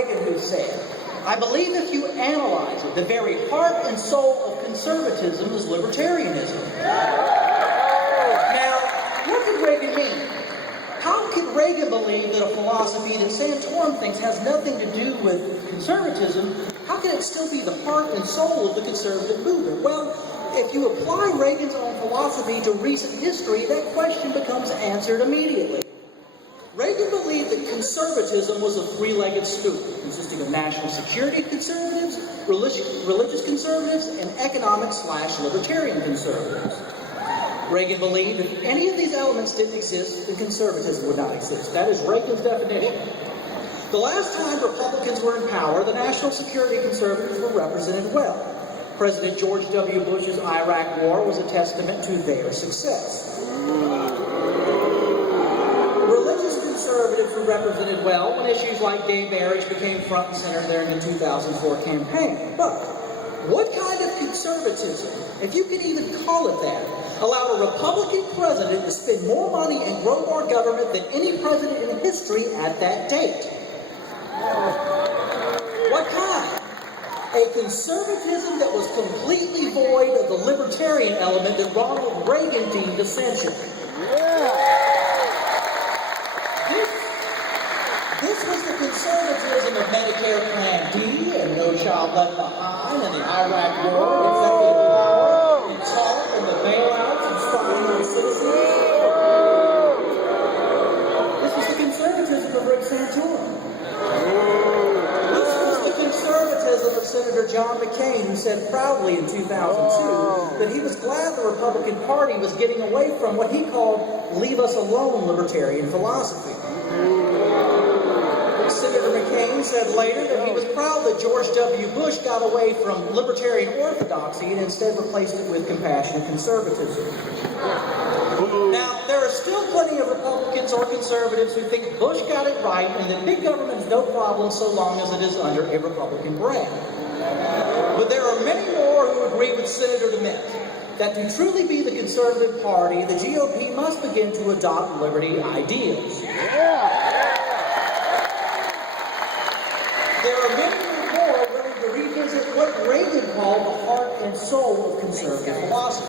Reagan who said, "I believe if you analyze it, the very heart and soul of conservatism is libertarianism." Now, what did Reagan mean? How could Reagan believe that a philosophy that Santorum thinks has nothing to do with conservatism, how can it still be the heart and soul of the conservative movement? Well, if you apply Reagan's own philosophy to recent history, that question becomes answered immediately. Reagan believed that conservatism was a three-legged stool, consisting of national security conservatives, religious conservatives, and economic/libertarian conservatives. Reagan believed if any of these elements didn't exist, then conservatism would not exist. That is Reagan's definition. The last time Republicans were in power, the national security conservatives were represented well. President George W. Bush's Iraq War was a testament to their success. Religious conservatives were represented well when issues like gay marriage became front and center during the 2004 campaign. But what kind of conservatism, if you can even call it that, allowed a Republican president to spend more money and grow more government than any president in history at that date? What kind? A conservatism that was completely void of the libertarian element that Ronald Reagan deemed essential. This was the conservatism of Medicare Plan D and No Child Left Behind and the Iraq War, executive power, and talk and the bailouts and spying on citizens. This was the conservatism of Rick Santorum. This was the conservatism of Senator John McCain, who said proudly in 2002 that he was glad the Republican Party was getting away from what he called leave us alone libertarian philosophy. Senator McCain said later that he was proud that George W. Bush got away from libertarian orthodoxy and instead replaced it with compassionate conservatism. Now, there are still plenty of Republicans or conservatives who think Bush got it right and that big government is no problem so long as it is under a Republican brand. But there are many more who agree with Senator DeMint that to truly be the conservative party, the GOP must begin to adopt liberty ideals. There are many more willing to revisit what Reagan called the heart and soul of conservative philosophy.